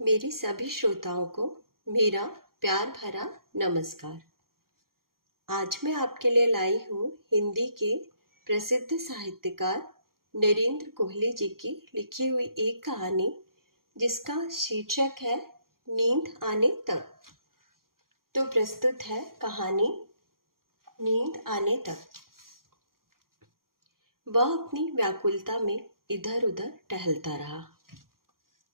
मेरी सभी श्रोताओं को मेरा प्यार भरा नमस्कार। आज मैं आपके लिए लाई हूँ हिंदी के प्रसिद्ध साहित्यकार नरेंद्र कोहली जी की लिखी हुई एक कहानी जिसका शीर्षक है नींद आने तक। तो प्रस्तुत है कहानी नींद आने तक। वह अपनी व्याकुलता में इधर उधर टहलता रहा।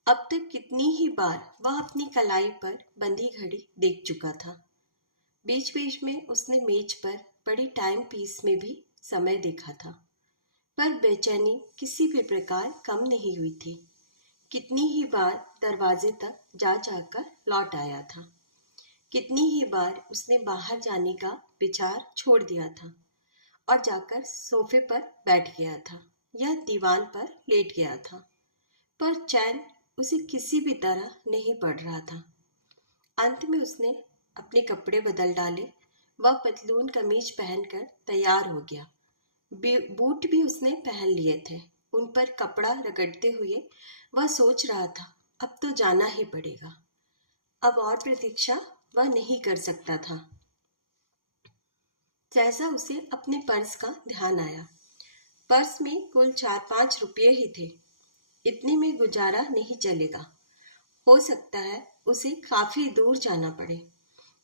अब तक कितनी ही बार वह अपनी कलाई पर बंधी घड़ी देख चुका था। बीच बीच में उसने मेज पर पड़ी टाइम पीस में भी समय देखा था, पर बेचैनी किसी भी प्रकार कम नहीं हुई थी। कितनी ही बार दरवाजे तक जा जाकर लौट आया था। कितनी ही बार उसने बाहर जाने का विचार छोड़ दिया था और जाकर सोफे पर बैठ गया था या दीवान पर लेट गया था, पर चैन उसे किसी भी तरह नहीं पड़ रहा था। अंत में उसने अपने कपड़े बदल डाले। वह पतलून कमीज पहनकर तैयार हो गया। बूट भी उसने पहन लिए थे। उन पर कपड़ा रगड़ते हुए वह सोच रहा था, अब तो जाना ही पड़ेगा। अब और प्रतीक्षा वह नहीं कर सकता था। सहसा उसे अपने पर्स का ध्यान आया। पर्स में कुल 4-5 रुपये ही थे। इतने में गुजारा नहीं चलेगा। हो सकता है उसे काफी दूर जाना पड़े।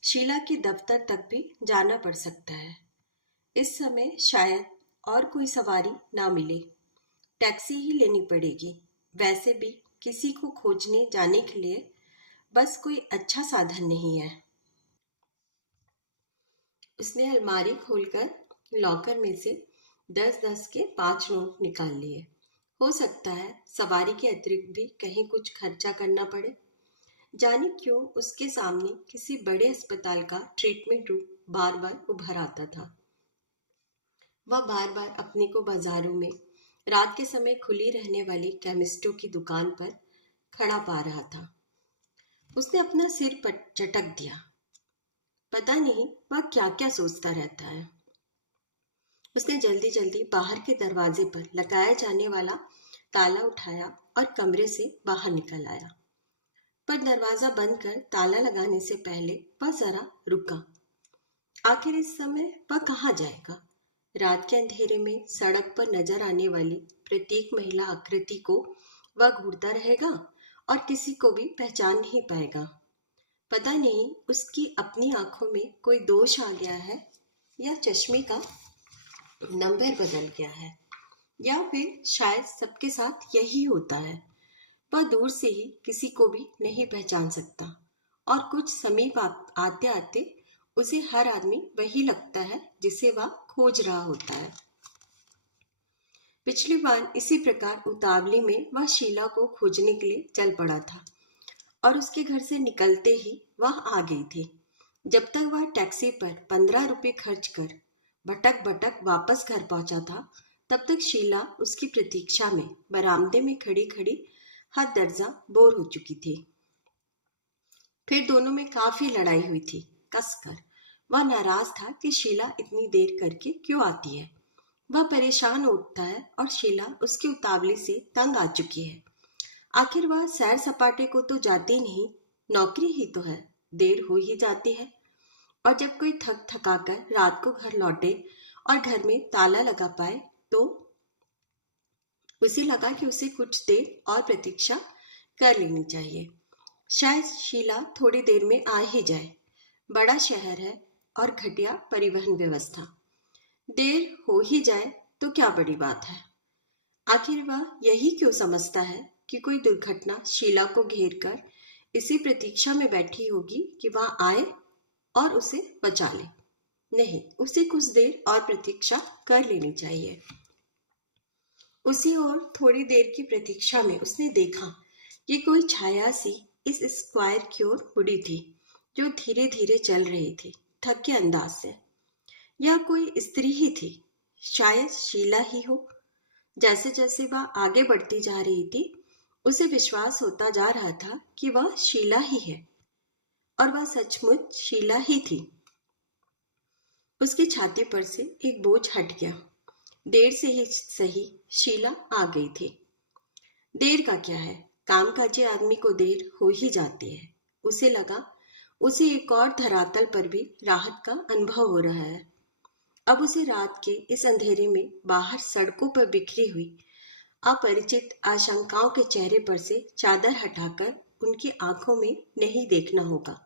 शीला के दफ्तर तक भी जाना पड़ सकता है। इस समय शायद और कोई सवारी ना मिले। टैक्सी ही लेनी पड़ेगी। वैसे भी किसी को खोजने जाने के लिए बस कोई अच्छा साधन नहीं है। उसने अलमारी खोलकर लॉकर में से 10-10 के 5 नोट निकाल लिए। हो सकता है सवारी के अतिरिक्त भी कहीं कुछ खर्चा करना पड़े। जाने क्यों उसके सामने किसी बड़े अस्पताल का ट्रीटमेंट रूम बार बार उभर आता था। वह बार बार अपने को बाजारों में रात के समय खुली रहने वाली केमिस्टों की दुकान पर खड़ा पा रहा था। उसने अपना सिर चटक दिया। पता नहीं वह क्या क्या सोचता रहता है। उसने जल्दी जल्दी बाहर के दरवाजे पर लगाया जाने वाला ताला उठाया और कमरे से बाहर निकल आया। पर दरवाजा बंद कर ताला लगाने से पहले वह जरा रुका। आखिर इस समय वह कहाँ जाएगा? रात के अंधेरे में सड़क पर नजर आने वाली प्रत्येक महिला आकृति को वह घूरता रहेगा और किसी को भी पहचान नहीं पाएगा। पता नहीं उसकी अपनी आंखों में कोई दोष आ गया है या चश्मे का नंबर बदल गया है, या फिर शायद सबके साथ यही होता है। वह दूर से ही किसी को भी नहीं पहचान सकता और कुछ समीप आते आते उसे हर आदमी वही लगता है जिसे वह खोज रहा होता है। पिछली बार इसी प्रकार उतावली में वह शीला को खोजने के लिए चल पड़ा था और उसके घर से निकलते ही वह आ गई थी। जब तक वह टैक्सी पर 15 रुपये खर्च कर भटक भटक वापस घर पहुंचा था, तब तक शीला उसकी प्रतीक्षा में बरामदे में खड़ी खड़ी हद दर्जा बोर हो चुकी थी। फिर दोनों में काफी लड़ाई हुई थी कसकर। वह नाराज था कि शीला इतनी देर करके क्यों आती है। वह परेशान उठता है और शीला उसकी उतावली से तंग आ चुकी है। आखिर वह सैर सपाटे को तो जाती नहीं, नौकरी ही तो है, देर हो ही जाती है। और जब कोई थक थकाकर रात को घर लौटे और घर में ताला लगा पाए तो उसे लगा कि उसे कुछ देर और प्रतीक्षा कर लेनी चाहिए। शायद शीला थोड़ी देर में आ ही जाए। बड़ा शहर है और घटिया परिवहन व्यवस्था। देर हो ही जाए तो क्या बड़ी बात है। आखिर वह यही क्यों समझता है कि कोई दुर्घटना शीला को घेर कर इसी प्रतीक्षा में बैठी होगी कि वह आए और उसे बचा ले। नहीं, उसे कुछ देर और प्रतीक्षा कर लेनी चाहिए। उसी और थोड़ी देर की प्रतीक्षा में उसने देखा कि कोई छाया सी इस स्क्वायर की ओर मुड़ी थी, जो धीरे धीरे चल रही थी थके अंदाज से। यह कोई स्त्री ही थी, शायद शीला ही हो। जैसे जैसे वह आगे बढ़ती जा रही थी, उसे विश्वास होता जा रहा था कि वह शीला ही है और वह सचमुच शीला ही थी। उसकी छाती पर से एक बोझ हट गया। देर से ही सही शीला आ गई थी। देर का क्या है, कामकाजी आदमी को देर हो ही जाती है। उसे लगा उसे एक और धरातल पर भी राहत का अनुभव हो रहा है। अब उसे रात के इस अंधेरे में बाहर सड़कों पर बिखरी हुई अपरिचित आशंकाओं के चेहरे पर से चादर हटाकर उनकी आंखों में नहीं देखना होगा।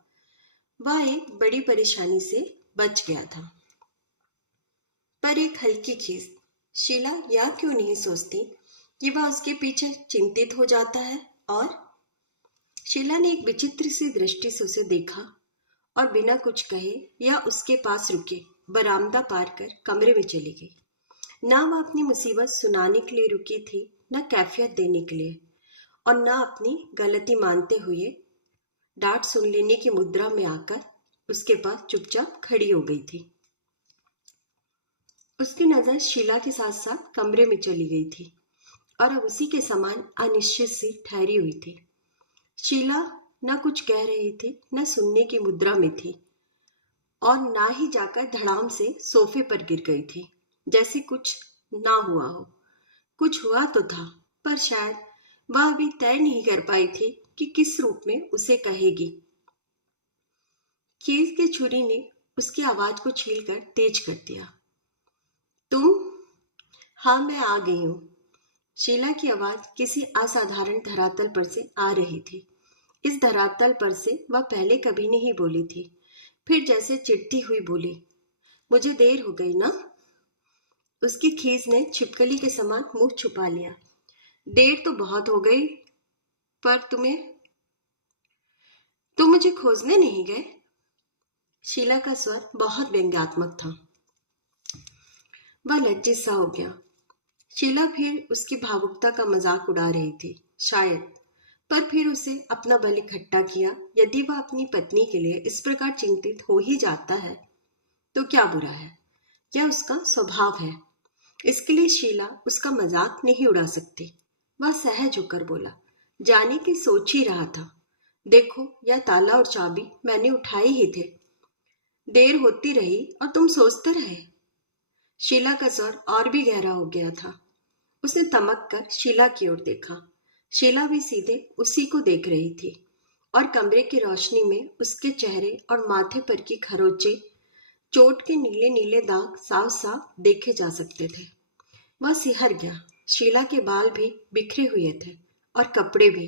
वह एक बड़ी परेशानी से बच गया था। पर एक हल्की खींच, शीला यह क्यों नहीं सोचती कि वह उसके पीछे चिंतित हो जाता है। और शीला ने एक विचित्र सी दृष्टि से उसे देखा और बिना कुछ कहे या उसके पास रुके बरामदा पार कर कमरे में चली गई। ना वह अपनी मुसीबत सुनाने के लिए रुकी थी, न कैफियत देने के लिए, और न अपनी गलती मानते हुए डांट सुन लेने की मुद्रा में आकर उसके पास चुपचाप खड़ी हो गई थी। उसकी नजर शीला के साथ साथ कमरे में चली गई थी और अब उसी के समान अनिश्चित सी ठहरी हुई थी। शीला न कुछ कह रही थी, न सुनने की मुद्रा में थी, और ना ही जाकर धड़ाम से सोफे पर गिर गई थी जैसे कुछ ना हुआ हो। कुछ हुआ तो था, पर शायद वह अभी तय नहीं कर पाई थी कि किस रूप में उसे कहेगी। खीस की छुरी ने उसकी आवाज को छीलकर तेज कर दिया। तुम? हाँ, मैं आ गई हूँ। शीला की आवाज किसी असाधारण धरातल पर से आ रही थी। इस धरातल पर से वह पहले कभी नहीं बोली थी। फिर जैसे चिढ़ती हुई बोली, मुझे देर हो गई ना? उसकी खीस ने छिपकली के समान मुंह छुपा लिया। देर तो बहुत हो गई, पर तुम मुझे खोजने नहीं गए? शीला का स्वर बहुत व्यंग्यात्मक था। वह लज्जित सा हो गया। शीला फिर उसकी भावुकता का मजाक उड़ा रही थी, शायद, पर फिर उसे अपना बल इकट्ठा किया। यदि वह अपनी पत्नी के लिए इस प्रकार चिंतित हो ही जाता है तो क्या बुरा है? यह उसका स्वभाव है। इसके लिए शीला उसका मजाक नहीं उड़ा सकती। वह सहज होकर बोला, जाने की सोच ही रहा था। देखो, यह ताला और चाबी मैंने उठाए ही थे। देर होती रही और तुम सोचते रहे। शीला का स्वर और भी गहरा हो गया था। उसने तमक कर शीला की ओर देखा। शीला भी सीधे उसी को देख रही थी और कमरे की रोशनी में उसके चेहरे और माथे पर की खरोंचे, चोट के नीले नीले दाग साफ साफ देखे जा सकते थे। वह सिहर गया। शीला के बाल भी बिखरे हुए थे और कपड़े भी।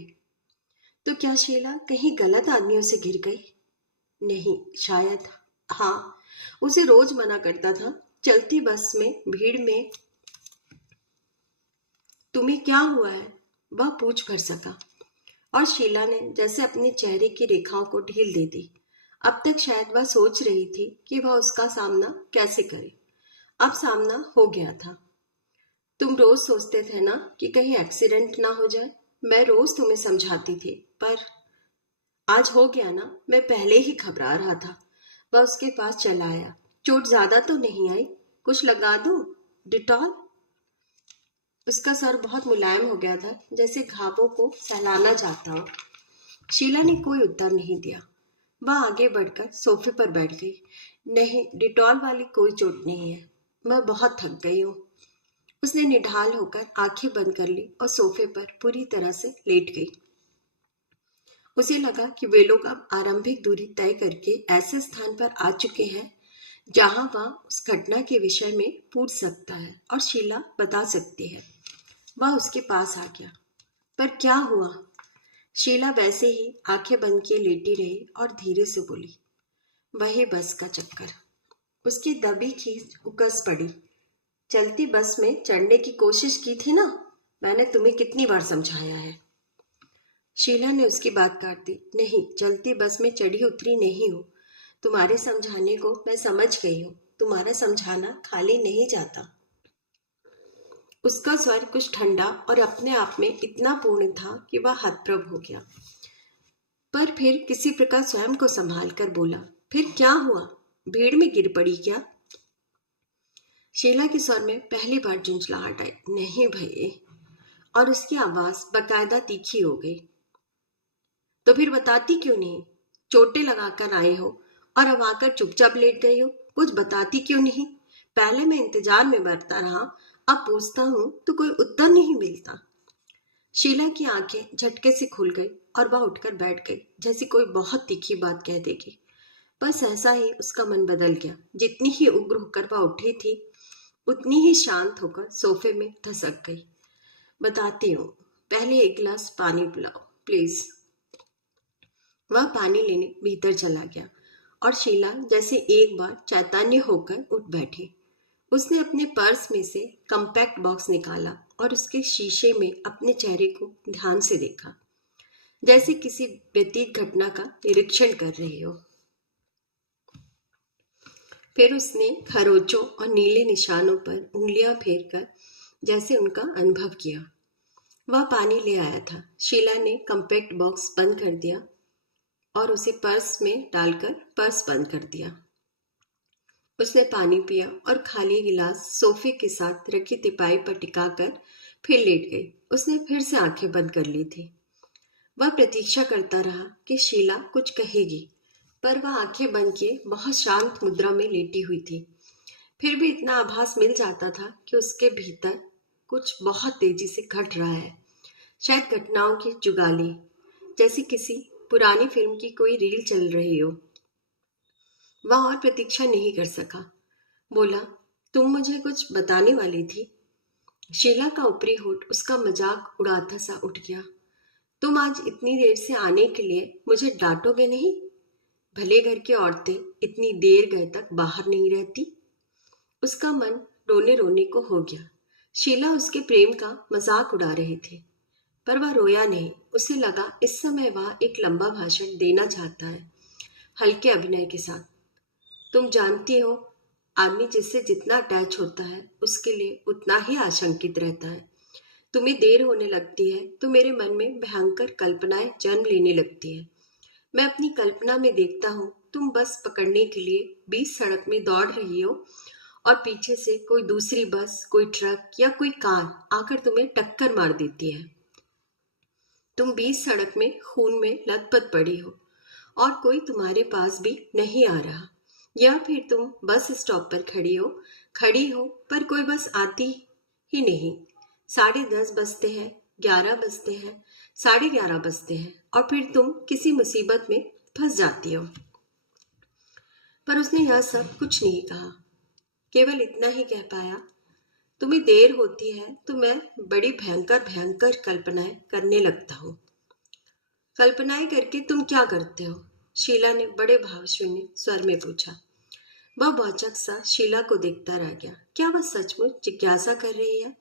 तो क्या शीला कहीं गलत आदमियों से घिर गई? नहीं, शायद। हाँ, उसे रोज मना करता था चलती बस में भीड़ में। तुम्हें क्या हुआ है? वह पूछ भर सका, और शीला ने जैसे अपने चेहरे की रेखाओं को ढील दे दी। अब तक शायद वह सोच रही थी कि वह उसका सामना कैसे करे। अब सामना हो गया था। तुम रोज सोचते थे ना कि कहीं एक्सीडेंट ना हो जाए। मैं रोज तुम्हें समझाती थी, पर आज हो गया ना। मैं पहले ही घबरा रहा था। वह उसके पास चला आया। चोट ज्यादा तो नहीं आई? कुछ लगा दूं? डिटॉल? उसका स्वर बहुत मुलायम हो गया था, जैसे घावों को सहलाना चाहता हो। शीला ने कोई उत्तर नहीं दिया। वह आगे बढ़कर सोफे पर बैठ गई। नहीं, डिटॉल वाली कोई चोट नहीं है। मैं बहुत थक गई हूँ। उसने निढाल होकर आंखें बंद कर ली और सोफे पर पूरी तरह से लेट गई। उसे लगा कि वे लोग अब आरंभिक दूरी तय करके ऐसे स्थान पर आ चुके हैं जहां वह उस घटना के विषय में पूछ सकता है और शीला बता सकती है। वह उसके पास आ गया। पर क्या हुआ? शीला वैसे ही आंखें बंद किए लेटी रही और धीरे से बोली, वही बस का चक्कर। उसकी दबी खींच उकस पड़ी। चलती बस में चढ़ने की कोशिश की थी ना? मैंने तुम्हें कितनी बार समझाया है। शीला ने उसकी बात काट दी। नहीं, चलती बस में चढ़ी उतरी नहीं हूं। तुम्हारे समझाने को मैं समझ गई हूं। तुम्हारा समझाना खाली नहीं जाता। उसका स्वर कुछ ठंडा और अपने आप में इतना पूर्ण था कि वह हतप्रभ हो गया, पर फिर किसी प्रकार स्वयं को संभाल कर बोला, फिर क्या हुआ? भीड़ में गिर पड़ी क्या? शीला के स्वर में पहली बार झुंझलाहट आई। नहीं भई। और उसकी आवाज बकायदा तीखी हो गई। तो फिर बताती क्यों नहीं? चोटें लगाकर आए हो और अब आकर चुपचाप लेट गई हो। कुछ बताती क्यों नहीं? पहले मैं इंतजार में बैठता रहा, अब पूछता हूं तो कोई उत्तर नहीं मिलता। शीला की आंखें झटके से खुल गई और वह उठकर बैठ गई, जैसे कोई बहुत तीखी बात कह देगी। पर सहसा ही उसका मन बदल गया। जितनी ही उग्र होकर वह उठी थी, उतनी ही शांत होकर सोफे में धसक गई। बताती हूँ, पहले एक गिलास पानी पिलाओ प्लीज। वह पानी लेने भीतर चला गया और शीला जैसे एक बार चैतन्य होकर उठ बैठी। उसने अपने पर्स में से कॉम्पैक्ट बॉक्स निकाला और उसके शीशे में अपने चेहरे को ध्यान से देखा, जैसे किसी व्यतीत घटना का निरीक्षण कर रही हो। फिर उसने खरोचों और नीले निशानों पर उंगलियां फेरकर जैसे उनका अनुभव किया। वह पानी ले आया था। शीला ने कॉम्पैक्ट बॉक्स बंद कर दिया और उसे पर्स में डालकर पर्स बंद कर दिया। उसने पानी पिया और खाली गिलास सोफे के साथ रखी तिपाई पर टिकाकर फिर लेट गई। उसने फिर से आंखें बंद कर ली थी। वह प्रतीक्षा करता रहा कि शीला कुछ कहेगी, पर वह आंखें बंद किए बहुत शांत मुद्रा में लेटी हुई थी। फिर भी इतना आभास मिल जाता था कि उसके भीतर कुछ बहुत तेजी से घट रहा है, शायद घटनाओं की जुगाली, जैसे किसी पुरानी फिल्म की कोई रील चल रही हो। वह और प्रतीक्षा नहीं कर सका। बोला, तुम मुझे कुछ बताने वाली थी। शीला का ऊपरी होठ उसका मजाक उड़ाता सा उठ गया। तुम आज इतनी देर से आने के लिए मुझे डांटोगे नहीं? भले घर की औरतें इतनी देर गए तक बाहर नहीं रहती। उसका मन रोने रोने को हो गया। शीला उसके प्रेम का मजाक उड़ा रही थी, पर वह रोया नहीं। उसे लगा इस समय वह एक लंबा भाषण देना चाहता है, हल्के अभिनय के साथ। तुम जानती हो, आदमी जिससे जितना अटैच होता है उसके लिए उतना ही आशंकित रहता है। तुम्हें देर होने लगती है तो मेरे मन में भयंकर कल्पनाएं जन्म लेने लगती है। मैं अपनी कल्पना में देखता हूँ तुम बस पकड़ने के लिए बीच सड़क में दौड़ रही हो और पीछे से कोई दूसरी बस, कोई ट्रक या कोई कार आकर तुम्हें टक्कर मार देती है। तुम बीच सड़क में खून में लथपथ पड़ी हो और कोई तुम्हारे पास भी नहीं आ रहा, या फिर तुम बस स्टॉप पर खड़ी हो पर कोई बस आती ही नहीं। 10:30 बजते हैं, 11 बजते हैं, 11:30 बजते हैं और फिर तुम किसी मुसीबत में फंस जाती हो। पर उसने यह सब कुछ नहीं कहा, केवल इतना ही कह पाया, तुम्हें देर होती है तो मैं बड़ी भयंकर भयंकर कल्पनाएं करने लगता हूँ। कल्पनाएं करके तुम क्या करते हो? शीला ने बड़े भावशून्य स्वर में पूछा। वह भौचक सा शीला को देखता रह गया। क्या वह सचमुच जिज्ञासा कर रही है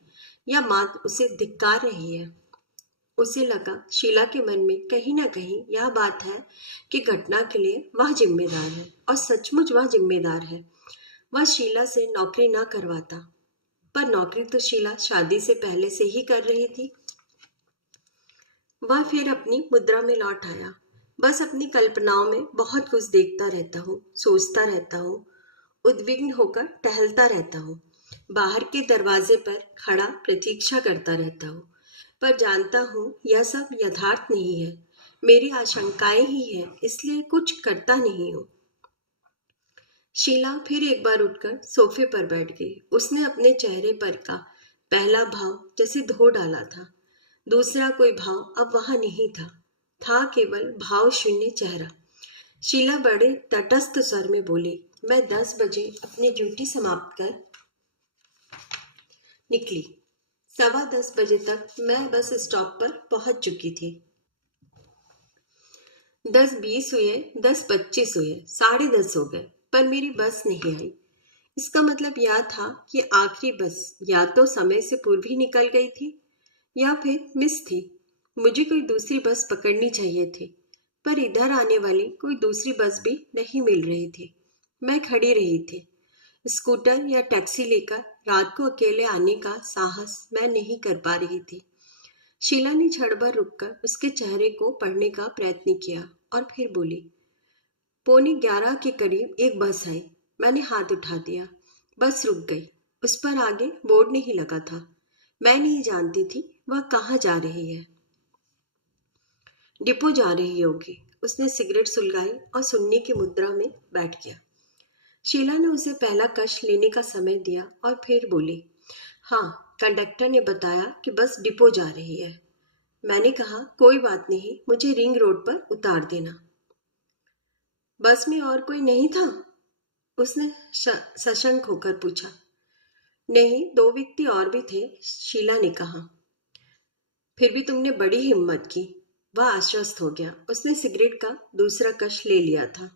या मात्र उसे धिक्कार रही है? उसे लगा शीला के मन में कहीं ना कहीं यह बात है कि घटना के लिए वह जिम्मेदार है, और सचमुच वह जिम्मेदार है। वह शीला से नौकरी ना करवाता, पर नौकरी तो शीला शादी से पहले से ही कर रही थी। वह फिर अपनी मुद्रा में लौट आया। बस अपनी कल्पनाओं में बहुत कुछ देखता रहता हूँ, सोचता रहता हूँ, उद्विग्न होकर टहलता रहता हूँ, बाहर के दरवाजे पर खड़ा प्रतीक्षा करता रहता हूँ, पर जानता हूँ यह सब यथार्थ नहीं है, मेरी आशंकाएं ही हैं, इसलिए कुछ करता नहीं हूँ। शीला फिर एक बार उठकर सोफे पर बैठ गई। उसने अपने चेहरे पर का पहला भाव जैसे धो डाला था। दूसरा कोई भाव अब वहां नहीं था केवल भाव शून्य चेहरा। शीला बड़े तटस्थ स्वर में बोली, मैं 10 बजे अपनी ड्यूटी समाप्त कर निकली। 10:15 बजे तक मैं बस स्टॉप पर पहुंच चुकी थी। 10:20 हुए, 10:25 हुए, 10:30 हो गए, पर मेरी बस नहीं आई। इसका मतलब यह था कि आखिरी बस या तो समय से पूर्व ही निकल गई थी या फिर मिस थी। मुझे कोई दूसरी बस पकड़नी चाहिए थी, पर इधर आने वाली कोई दूसरी बस भी नहीं मिल रही थी। मैं खड़ी रही थी। स्कूटर या टैक्सी लेकर रात को अकेले आने का साहस मैं नहीं कर पा रही थी। शीला ने क्षण भर रुककर उसके चेहरे को पढ़ने का प्रयत्न किया और फिर बोली, 11:15 के करीब एक बस आई। मैंने हाथ उठा दिया। बस रुक गई। उस पर आगे बोर्ड नहीं लगा था। मैं नहीं जानती थी वह कहाँ जा रही है। डिपो जा रही होगी। उसने सिगरेट सुलगाई और सुनने की मुद्रा में बैठ गया। शीला ने उसे पहला कश लेने का समय दिया और फिर बोली, हाँ, कंडक्टर ने बताया कि बस डिपो जा रही है। मैंने कहा, कोई बात नहीं, मुझे रिंग रोड पर उतार देना। बस में और कोई नहीं था? उसने सशंक होकर पूछा। नहीं, 2 व्यक्ति और भी थे, शीला ने कहा। फिर भी तुमने बड़ी हिम्मत की। वह आश्वस्त हो गया। उसने सिगरेट का दूसरा कश ले लिया था।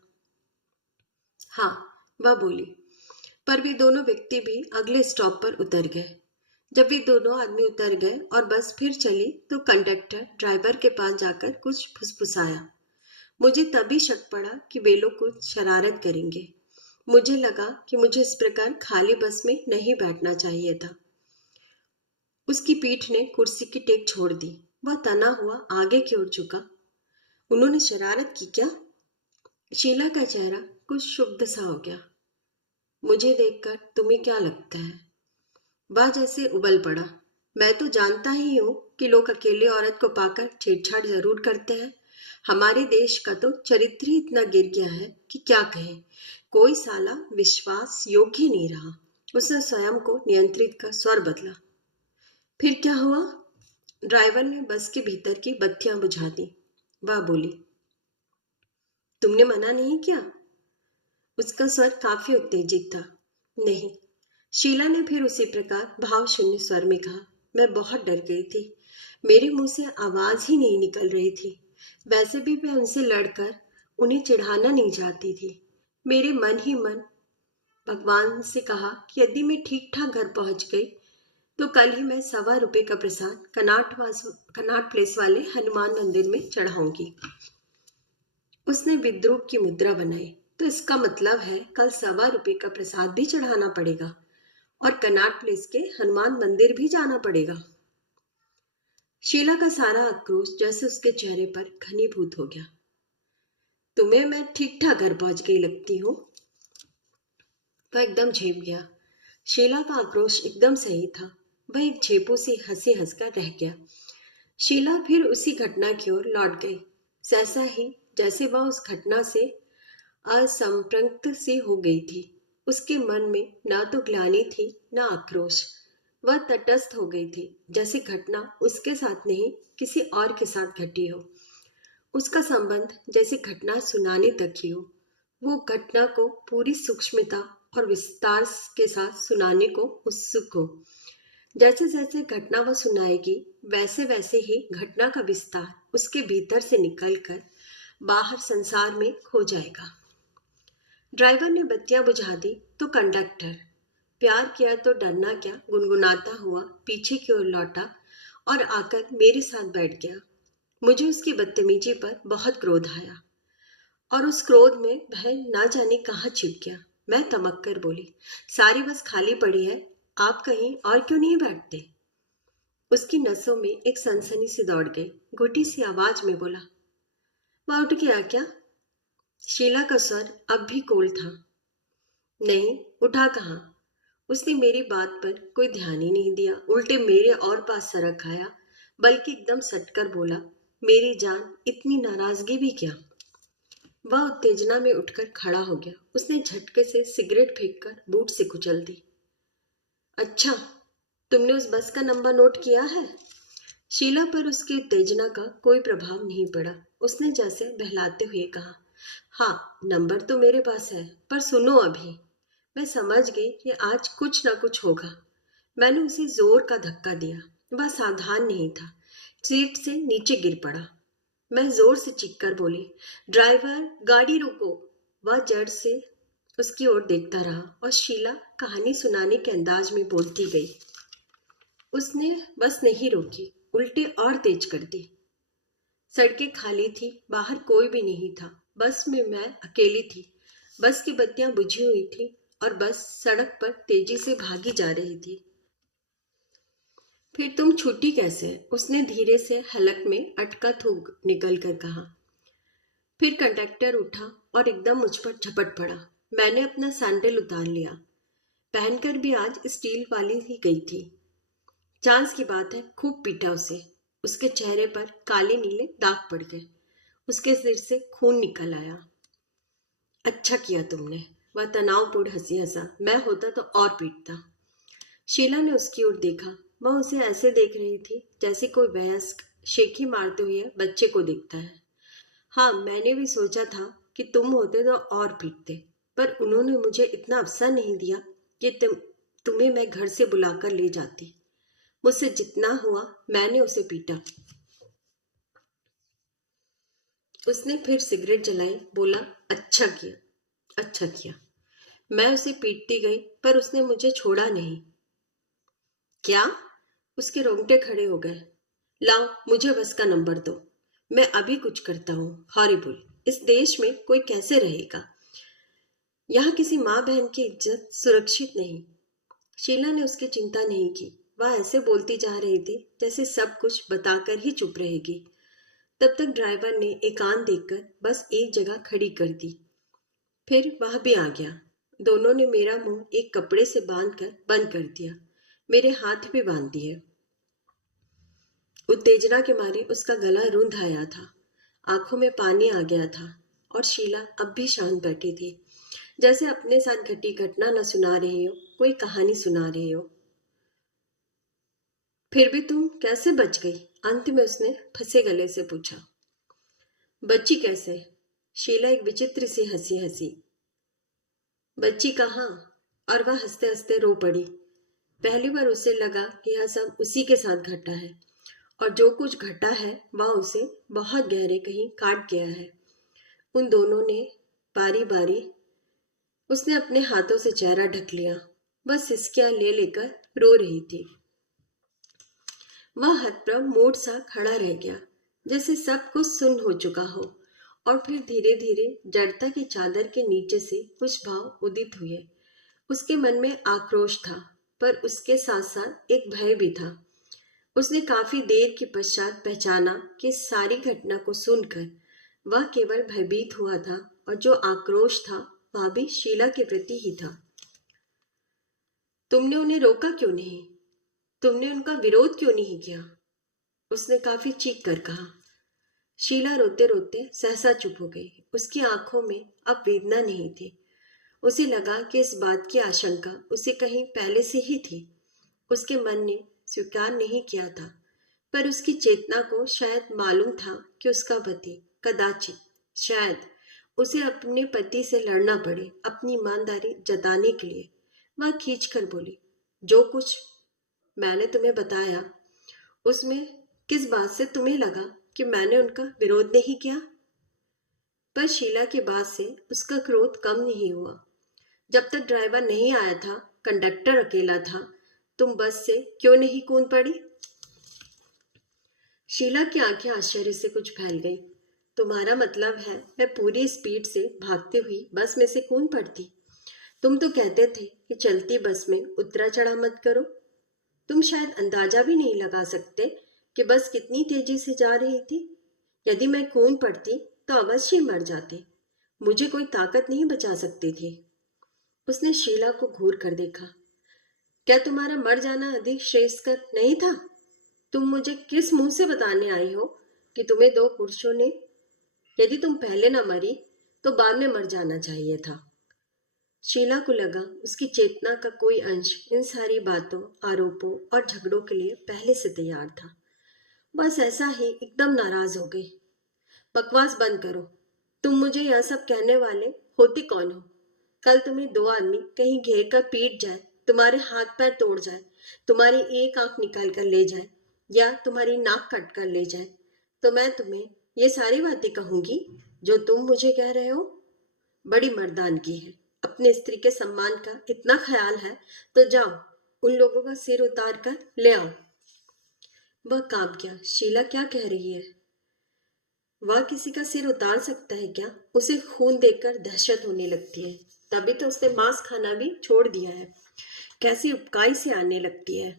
हाँ, वह बोली। पर वे दोनों व्यक्ति भी अगले स्टॉप पर उतर गए। जब वे दोनों आदमी उतर गए और बस फिर चली तो कंडक्टर ड्राइवर के पास जाकर कुछ फुसफुसाया। मुझे तभी शक पड़ा कि वे लोग कुछ शरारत करेंगे। मुझे लगा कि मुझे इस प्रकार खाली बस में नहीं बैठना चाहिए था। उसकी पीठ ने कुर्सी की टेक छोड़ दी। वह तना हुआ आगे की ओर झुका। उन्होंने शरारत की क्या? शीला का चेहरा कुछ क्षुब्ध सा हो गया। मुझे देखकर तुम्हें क्या लगता है? वह जैसे उबल पड़ा। मैं तो जानता ही हूँ कि लोग अकेले औरत को पाकर छेड़छाड़ जरूर करते हैं। हमारे देश का तो चरित्र ही इतना गिर गया है कि क्या कहे। कोई साला विश्वास योग्य नहीं रहा। उसने स्वयं को नियंत्रित कर स्वर बदला। फिर क्या हुआ? ड्राइवर ने बस के भीतर की बत्तियां बुझा दी। वह बोली, तुमने मना नहीं किया? उसका स्वर काफी उत्तेजित था। नहीं। शीला ने फिर उसी प्रकार भाव शून्य स्वर में कहा। मैं बहुत डर गई थी। मेरे मुंह से आवाज ही नहीं निकल रही थी। वैसे भी मैं उनसे लड़कर उन्हें चिढ़ाना नहीं चाहती थी। मेरे मन ही मन भगवान से कहा कि यदि मैं ठीक ठाक घर पहुंच गई तो कल ही मैं ₹1.25 का प्रसाद कनाट प्लेस वाले हनुमान मंदिर में चढ़ाऊंगी। उसने विद्रूप की मुद्रा बनाई। तो इसका मतलब है कल ₹1.25 का प्रसाद भी चढ़ाना पड़ेगा और कनाट प्लेस के हनुमान मंदिर भी जाना पड़ेगा। शीला का सारा आक्रोश जैसे उसके चेहरे पर घनीभूत हो गया। तुम्हें मैं ठीक ठाक घर पहुंच गई लगती हूँ। वह एकदम झेप गया। शीला का आक्रोश एकदम सही था। वह एक झेपू सी हंसी हंसकर रह गया। शीला फिर उसी घटना की ओर लौट गई, जैसा ही जैसे वह उस घटना से असंप्रक्त सी हो गई थी। उसके मन में न तो ग्लानि थी न आक्रोश। वह तटस्थ हो गई थी, जैसे घटना उसके साथ नहीं किसी और के साथ घटी हो। उसका संबंध जैसे घटना सुनाने तक ही हो। वो घटना को पूरी सूक्ष्मता और विस्तार के साथ सुनाने को उत्सुक हो। जैसे जैसे घटना वह सुनाएगी वैसे वैसे ही घटना का विस्तार उसके भीतर से निकलकर बाहर संसार में खो जाएगा। ड्राइवर ने बत्तियां बुझा दी तो कंडक्टर, प्यार किया तो डरना क्या, गुनगुनाता हुआ पीछे की ओर लौटा और आकर मेरे साथ बैठ गया। मुझे उसकी बदतमीजी पर बहुत क्रोध आया और उस क्रोध में वह ना जाने कहाँ छिप गया। मैं तमक कर बोली, सारी बस खाली पड़ी है, आप कहीं और क्यों नहीं बैठते? उसकी नसों में एक सनसनी सी दौड़ गई। घुटी सी आवाज में बोला, वह उठ गया क्या? शीला का स्वर अब भी कोल था। नहीं, उठा कहाँ। उसने मेरी बात पर कोई ध्यान ही नहीं दिया, उल्टे मेरे और पास सरक आया, बल्कि एकदम सटकर बोला, मेरी जान, इतनी नाराजगी भी क्या? वह उत्तेजना में उठकर खड़ा हो गया। उसने झटके से सिगरेट फेंककर बूट से कुचल दी। अच्छा, तुमने उस बस का नंबर नोट किया है? शीला पर उसकी उत्तेजना का कोई प्रभाव नहीं पड़ा। उसने जैसे बहलाते हुए कहा, हाँ, नंबर तो मेरे पास है, पर सुनो अभी। मैं समझ गई कि आज कुछ ना कुछ होगा। मैंने उसे जोर का धक्का दिया। वह सावधान नहीं था, सीट से नीचे गिर पड़ा। मैं जोर से चीखकर बोली, ड्राइवर, गाड़ी रोको। वह जड़ से उसकी ओर देखता रहा और शीला कहानी सुनाने के अंदाज में बोलती गई। उसने बस नहीं रोकी, उल्टे और तेज कर दी। सड़कें खाली थी, बाहर कोई भी नहीं था। बस में मैं अकेली थी। बस की बत्तियां बुझी हुई थी और बस सड़क पर तेजी से भागी जा रही थी। फिर तुम छूटी कैसे? उसने धीरे से हलक में अटका थूक निकल कर कहा। फिर कंडक्टर उठा और एकदम मुझ पर झपट पड़ा। मैंने अपना सैंडल उतार लिया। पहनकर भी आज स्टील वाली ही गई थी। चांस की बात है, खूब पीटा उसे। उसके चेहरे पर काले नीले दाग पड़ गए। उसके सिर से खून निकल आया। अच्छा किया तुमने। वह तनावपूर्ण हंसी हंसा। मैं होता तो और पीटता। शीला ने उसकी ओर देखा। वह उसे ऐसे देख रही थी जैसे कोई वयस्क शेखी मारते हुए बच्चे को देखता है। हाँ, मैंने भी सोचा था कि तुम होते तो और पीटते, पर उन्होंने मुझे इतना अवसर नहीं दिया कि तुम्हें मैं घर से बुलाकर ले जाती। मुझसे जितना हुआ मैंने उसे पीटा। उसने फिर सिगरेट जलाई, बोला, अच्छा किया, अच्छा किया। मैं उसे पीटती गई, पर उसने मुझे छोड़ा नहीं। क्या? उसके रोंगटे खड़े हो गए। लाओ, मुझे बस का नंबर दो, मैं अभी कुछ करता हूँ। हॉरिबल, इस देश में कोई कैसे रहेगा? यहाँ किसी माँ बहन की इज्जत सुरक्षित नहीं। शीला ने उसकी चिंता नहीं की। वह ऐसे बोलती जा रही थी जैसे सब कुछ बताकर ही चुप रहेगी। तब तक ड्राइवर ने एकांत देखकर बस एक जगह खड़ी कर दी। फिर वह भी आ गया। दोनों ने मेरा मुंह एक कपड़े से बांधकर बंद कर दिया। मेरे हाथ भी बांध दिए। उत्तेजना के मारे उसका गला रूंध आया था, आंखों में पानी आ गया था, और शीला अब भी शांत बैठी थी, जैसे अपने साथ घटी घटना न सुना रहे हो, कोई कहानी सुना रहे हो। फिर भी तुम कैसे बच गई? अंत में उसने फंसे गले से पूछा। बच्ची कैसे? शीला एक विचित्र सी हंसी हंसी। बच्ची कहाँ? और वह हंसते हंसते रो पड़ी। पहली बार उसे लगा कि यह सब उसी के साथ घटा है, और जो कुछ घटा है वह उसे बहुत गहरे कहीं काट गया है। उन दोनों ने बारी बारी उसने अपने हाथों से चेहरा ढक लिया। बस सिसकियां ले लेकर रो रही थी। वह हतप्रभ मूड सा खड़ा रह गया, जैसे सब कुछ सुन हो चुका हो, और फिर धीरे धीरे जड़ता की चादर के नीचे से कुछ भाव उदित हुए। उसके मन में आक्रोश था, पर उसके साथ साथ एक भय भी था। उसने काफी देर के पश्चात पहचाना कि सारी घटना को सुनकर वह केवल भयभीत हुआ था, और जो आक्रोश था वह भी शीला के प्रति ही था। तुमने उन्हें रोका क्यों नहीं? तुमने उनका विरोध क्यों नहीं किया? उसने काफी चीख कर कहा। शीला रोते रोते सहसा चुप हो गई। उसकी आंखों में अब वेदना नहीं थी। उसे लगा कि इस बात की आशंका उसे कहीं पहले से ही थी। उसके मन ने स्वीकार नहीं किया था, पर उसकी चेतना को शायद मालूम था कि उसका पति कदाचित, शायद उसे अपने पति से लड़ना पड़े अपनी ईमानदारी जताने के लिए। वह खींच कर बोली, जो कुछ मैंने तुम्हें बताया उसमें किस बात से तुम्हें लगा कि मैंने उनका विरोध नहीं किया? पर शीला की बात से उसका क्रोध कम नहीं हुआ। जब तक ड्राइवर नहीं आया था, कंडक्टर अकेला था, तुम बस से क्यों नहीं कूद पड़ी? शीला की आंखें आश्चर्य से कुछ फैल गई। तुम्हारा मतलब है मैं पूरी स्पीड से भागती हुई बस में से कूद पड़ती? तुम तो कहते थे कि चलती बस में उतरा चढ़ा मत करो। तुम शायद अंदाजा भी नहीं लगा सकते कि बस कितनी तेजी से जा रही थी। यदि मैं कूद पड़ती तो अवश्य ही मर जाती। मुझे कोई ताकत नहीं बचा सकती थी। उसने शीला को घूर कर देखा। क्या तुम्हारा मर जाना अधिक श्रेयस्कर नहीं था? तुम मुझे किस मुंह से बताने आई हो कि तुम्हें दो पुरुषों ने, यदि तुम पहले न मरी तो बाद में मर जाना चाहिए था। शीला को लगा उसकी चेतना का कोई अंश इन सारी बातों, आरोपों और झगड़ों के लिए पहले से तैयार था। बस ऐसा ही एकदम नाराज हो गई। बकवास बंद करो। तुम मुझे यह सब कहने वाले होते कौन हो? कल तुम्हें दो आदमी कहीं घेर कर पीट जाए, तुम्हारे हाथ पैर तोड़ जाए, तुम्हारी एक आंख निकाल कर ले जाए, या तुम्हारी नाक काट कर ले जाए, तो मैं तुम्हें ये सारी बातें कहूंगी जो तुम मुझे कह रहे हो? बड़ी मर्दानगी है। अपने स्त्री के सम्मान का इतना ख्याल है तो जाओ, उन लोगों का सिर उतार कर ले आओ। वह कांप गया। शीला क्या कह रही है? वह किसी का सिर उतार सकता है क्या? उसे खून देखकर दहशत होने लगती है। तभी तो उसने मांस खाना भी छोड़ दिया है। कैसी उपकाई से आने लगती है।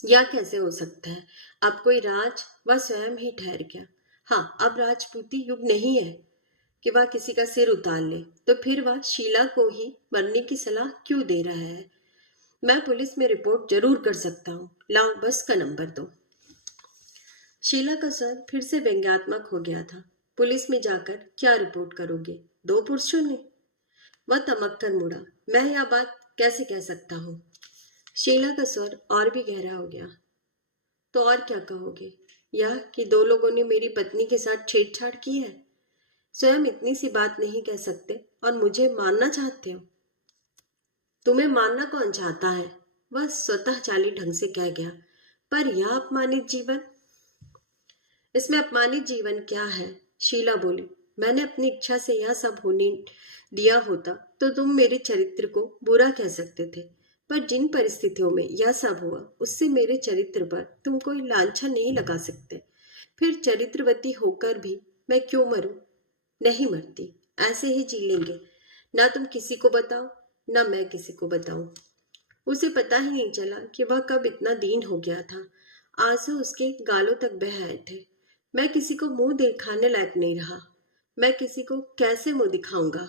या कैसे हो सकता है? अब कोई राज वह स्वयं ही ठहर गया। हाँ, अब राजपूती युग नहीं है कि वह किसी का सिर उतार ले, तो फिर वह शीला को ही मरने की सलाह क्यों दे रहा है? मैं पुलिस में रिपोर्ट जरूर कर सकता हूँ। लाओ, बस का नंबर दो। शीला का स्वर फिर से व्यंग्यात्मक हो गया था। पुलिस में जाकर क्या रिपोर्ट करोगे? दो पुरुषों ने? वह तमक कर मुड़ा। मैं यह बात कैसे कह सकता हूँ? शीला का स्वर और भी गहरा हो गया। तो और क्या कहोगे? यह कि दो लोगों ने मेरी पत्नी के साथ छेड़छाड़ की है? स्वयं इतनी सी बात नहीं कह सकते और मुझे मानना चाहते हो? तुम्हें मानना कौन चाहता है? वह स्वतः चाली ढंग से कह गया। पर यह अपमानित जीवन? इसमें अपमानित जीवन क्या है? शीला बोली। मैंने अपनी इच्छा से यह सब होने दिया होता तो तुम मेरे चरित्र को बुरा कह सकते थे, पर जिन परिस्थितियों में यह सब हुआ उससे मेरे चरित्र पर तुम कोई लांछन नहीं लगा सकते। फिर चरित्रवती होकर भी मैं क्यों मरूं? नहीं मरती, ऐसे ही जी लेंगे। ना तुम किसी को बताओ, ना मैं किसी को बताऊं। उसे पता ही नहीं चला कि वह कब इतना दीन हो गया था। आंसू उसके गालों तक बह आए थे। मैं किसी को मुंह दिखाने लायक नहीं रहा। मैं किसी को कैसे मुंह दिखाऊंगा?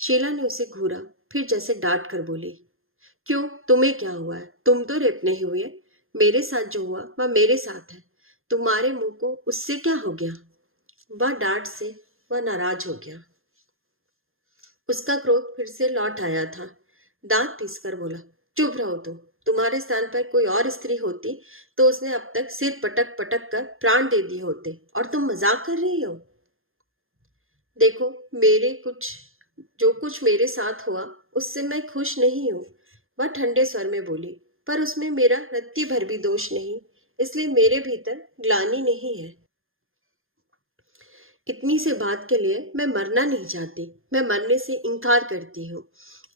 शीला ने उसे घूरा, फिर जैसे डांट कर बोली। क्यों, तुम्हें क्या हुआ है? तुम तो रेप नहीं हुए। मेरे साथ जो हुआ वह मेरे साथ है। तुम्हारे मुंह को उससे क्या हो गया? वह डांट से वह नाराज हो गया। उसका क्रोध फिर से लौट आया था। दांत पीसकर बोला, चुप रहो तुम। तुम्हारे स्थान पर कोई और स्त्री होती तो उसने अब तक सिर पटक पटक कर प्राण दे दिए होते, और तुम मजाक कर रही हो? देखो, जो कुछ मेरे साथ हुआ उससे मैं खुश नहीं हूँ, वह ठंडे स्वर में बोली। पर उसमें मेरा रत्ती भर भी दोष नहीं, इसलिए मेरे भीतर ग्लानि नहीं है। इतनी सी बात के लिए मैं मरना नहीं चाहती। मैं मरने से इनकार करती हूँ।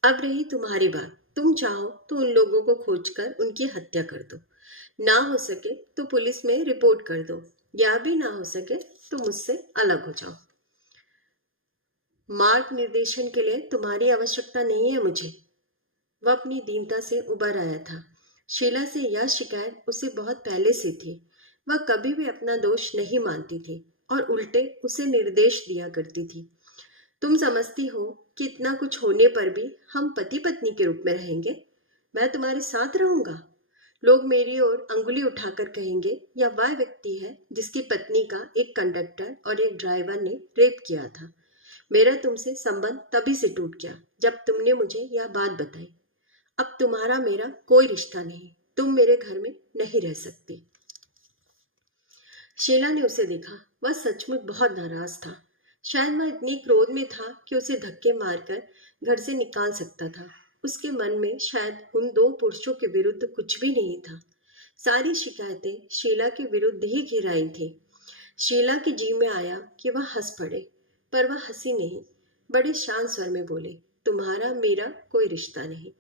अब रही तुम्हारी बात, तुम चाहो तो उन लोगों को खोजकर उनकी हत्या कर दो। ना हो सके तो पुलिस में रिपोर्ट कर दो। या भी ना हो सके तो मुझसे अलग हो जाओ। मार्ग निर्देशन के लिए तुम्हारी आवश्यकता नहीं है मुझे। वह अपनी दीनता से उबर आया था। शीला से यह शिकायत उसे बहुत पहले से थी। वह कभी भी अपना दोष नहीं मानती थी और उल्टे उसे निर्देश दिया करती थी। तुम समझती हो कि इतना कुछ होने पर भी हम पति पत्नी के रूप में रहेंगे? मैं तुम्हारे साथ रहूंगा। लोग मेरी ओर अंगुली उठाकर कहेंगे, यह वह व्यक्ति है जिसकी पत्नी का एक कंडक्टर और एक ड्राइवर ने रेप किया था। मेरा तुमसे संबंध तभी से टूट गया जब तुमने मुझे यह बात बताई। अब तुम्हारा मेरा कोई रिश्ता नहीं। तुम मेरे घर में नहीं रह सकती। शीला ने उसे देखा। वह सचमुच बहुत नाराज था। शायद वह इतनी क्रोध में था कि उसे धक्के मारकर घर से निकाल सकता था। उसके मन में शायद उन दो पुरुषों के विरुद्ध कुछ भी नहीं था। सारी शिकायतें शीला के विरुद्ध ही घेराई थी। शीला के जी में आया कि वह हंस पड़े, पर वह हंसी नहीं। बड़े शांत स्वर में बोले, तुम्हारा मेरा कोई रिश्ता नहीं।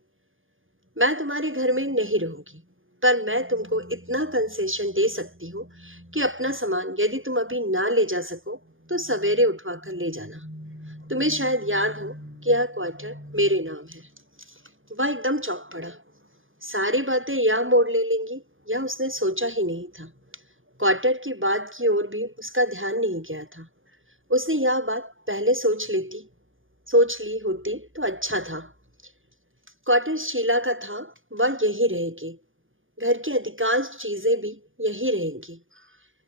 मैं तुम्हारे घर में नहीं रहूंगी, पर मैं तुमको इतना कंसेशन दे सकती हूँ कि अपना सामान यदि तुम अभी ना ले जा सको तो सवेरे उठवा कर ले जाना। तुम्हें शायद याद हो कि यह क्वार्टर मेरे नाम है। वह एकदम चौंक पड़ा। सारी बातें यह मोड़ ले लेंगी, यह उसने सोचा ही नहीं था। क्वार्टर की बात की ओर भी उसका ध्यान नहीं गया था। उसने यह बात पहले सोच ली होती तो अच्छा था। क्वार्टर शीला का था, वह यही रहेगी। घर की अधिकांश चीजें भी यही रहेंगी।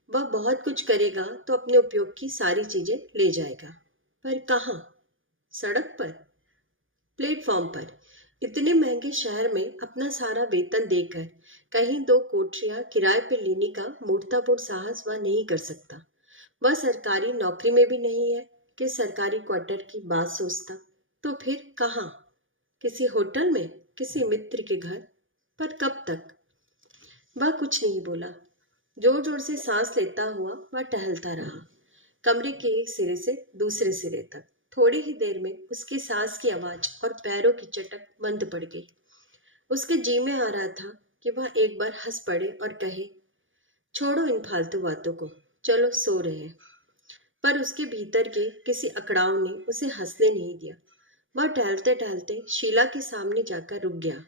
वह बहुत कुछ करेगा तो अपने उपयोग की सारी चीजें ले जाएगा। पर कहाँ? सड़क पर, प्लेटफॉर्म पर, इतने महंगे शहर में अपना सारा वेतन देकर कहीं दो कोठरियां किराए पर लेने का मूर्खतापूर्ण साहस वह नहीं कर सकता। वह सरकारी नौकरी में भी नहीं है कि सरकारी क्वार्टर की बात सोचता। तो फिर कहाँ? किसी होटल में, किसी मित्र के घर। पर कब तक? वह कुछ नहीं बोला। जोर जोर से सांस लेता हुआ वह टहलता रहा, कमरे के एक सिरे से दूसरे सिरे तक। थोड़ी ही देर में उसकी सांस की आवाज और पैरों की चटक बंद पड़ गई। उसके जी में आ रहा था कि वह एक बार हंस पड़े और कहे, छोड़ो इन फालतू बातों को, चलो सो रहे हैं। पर उसके भीतर के किसी अकड़ाव ने उसे हंसने नहीं दिया। वह टहलते टहलते शीला के सामने जाकर रुक गया।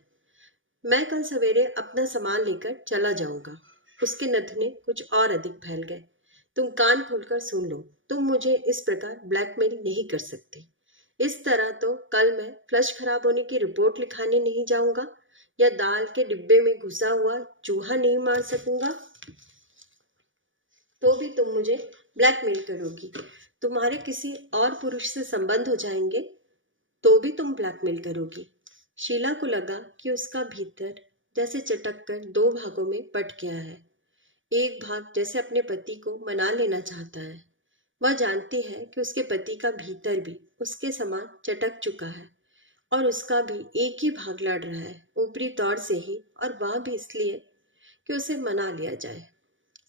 मैं कल सवेरे अपना सामान लेकर चला जाऊंगा। उसके नथुने कुछ और अधिक फैल गए। तुम कान खोलकर सुन लो, तुम मुझे इस प्रकार ब्लैकमेल नहीं कर सकते। इस तरह तो कल मैं फ्लश खराब होने की रिपोर्ट लिखाने नहीं जाऊंगा, या दाल के डिब्बे में घुसा हुआ चूहा नहीं मार सकूंगा। तो भी तुम मुझे ब्लैकमेल करोगी। तुम्हारे किसी और पुरुष से संबंध हो जाएंगे तो भी तुम ब्लैकमेल करोगी। शीला को लगा कि उसका भीतर जैसे चटक कर दो भागों में बट गया है। एक भाग जैसे अपने पति को मना लेना चाहता है। वह जानती है कि उसके पति का भीतर भी उसके समान चटक चुका है और उसका भी एक ही भाग लड़ रहा है, ऊपरी तौर से ही, और वह भी इसलिए कि उसे मना लिया जाए।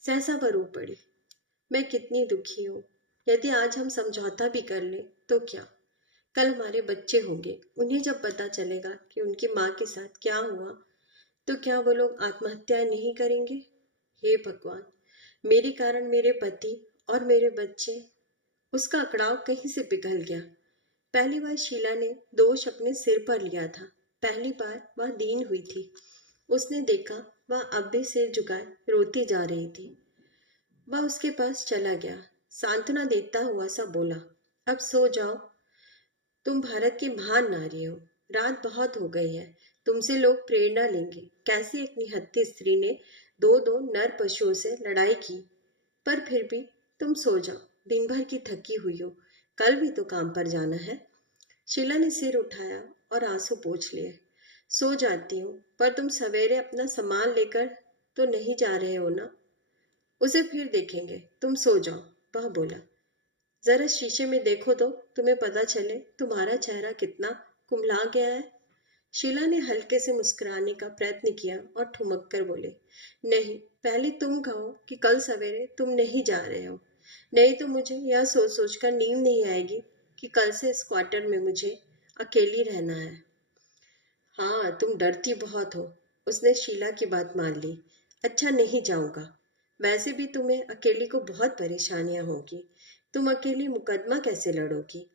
सहसा वह रो पड़ी। मैं कितनी दुखी हूँ। यदि आज हम समझौता भी कर लें तो क्या? कल हमारे बच्चे होंगे, उन्हें जब पता चलेगा कि उनकी माँ के साथ क्या हुआ, तो क्या वो लोग आत्महत्या नहीं करेंगे? हे भगवान, मेरे कारण मेरे पति और मेरे बच्चे। उसका अकड़ाव कहीं से पिघल गया। पहली बार शीला ने दोष अपने सिर पर लिया था। पहली बार वह दीन हुई थी। उसने देखा वह अब भी सिर झुकाए रोती जा रही थी। वह उसके पास चला गया, सांत्वना देता हुआ सा बोला, अब सो जाओ। तुम भारत की महान नारी हो। रात बहुत हो गई है। तुमसे लोग प्रेरणा लेंगे। कैसे एक निहत्थी स्त्री ने दो दो नर पशुओं से लड़ाई की। पर फिर भी तुम सो जाओ। दिन भर की थकी हुई हो, कल भी तो काम पर जाना है। शीला ने सिर उठाया और आंसू पोंछ लिए। सो जाती हूँ, पर तुम सवेरे अपना सामान लेकर तो नहीं जा रहे हो ना? उसे फिर देखेंगे, तुम सो जाओ, वह बोला। जरा शीशे में देखो तो तुम्हें पता चले तुम्हारा चेहरा कितना कुम्हला गया है। शीला ने हल्के से मुस्कुराने का प्रयत्न किया और ठुमक कर बोले, नहीं, पहले तुम कहो कि कल सवेरे तुम नहीं जा रहे हो। नहीं तो मुझे यह सोच सोच कर नींद नहीं आएगी कि कल से इस क्वार्टर में मुझे अकेली रहना है। हाँ, तुम डरती बहुत हो। उसने शीला की बात मान ली। अच्छा, नहीं जाऊंगा। वैसे भी तुम्हें अकेली को बहुत परेशानियां होगी। तुम अकेली मुकदमा कैसे लड़ोगी?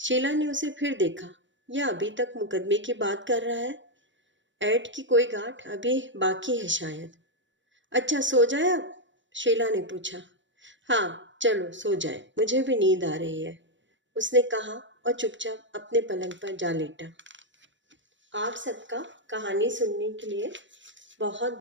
शीला ने उसे फिर देखा। यह अभी तक मुकदमे की बात कर रहा है। ऐड की कोई गांठ अभी बाकी है शायद। अच्छा, सो जाए अब? शीला ने पूछा। हाँ, चलो सो जाए, मुझे भी नींद आ रही है, उसने कहा और चुपचाप अपने पलंग पर जा लेटा। आप सबका कहानी सुनने के लिए बहुत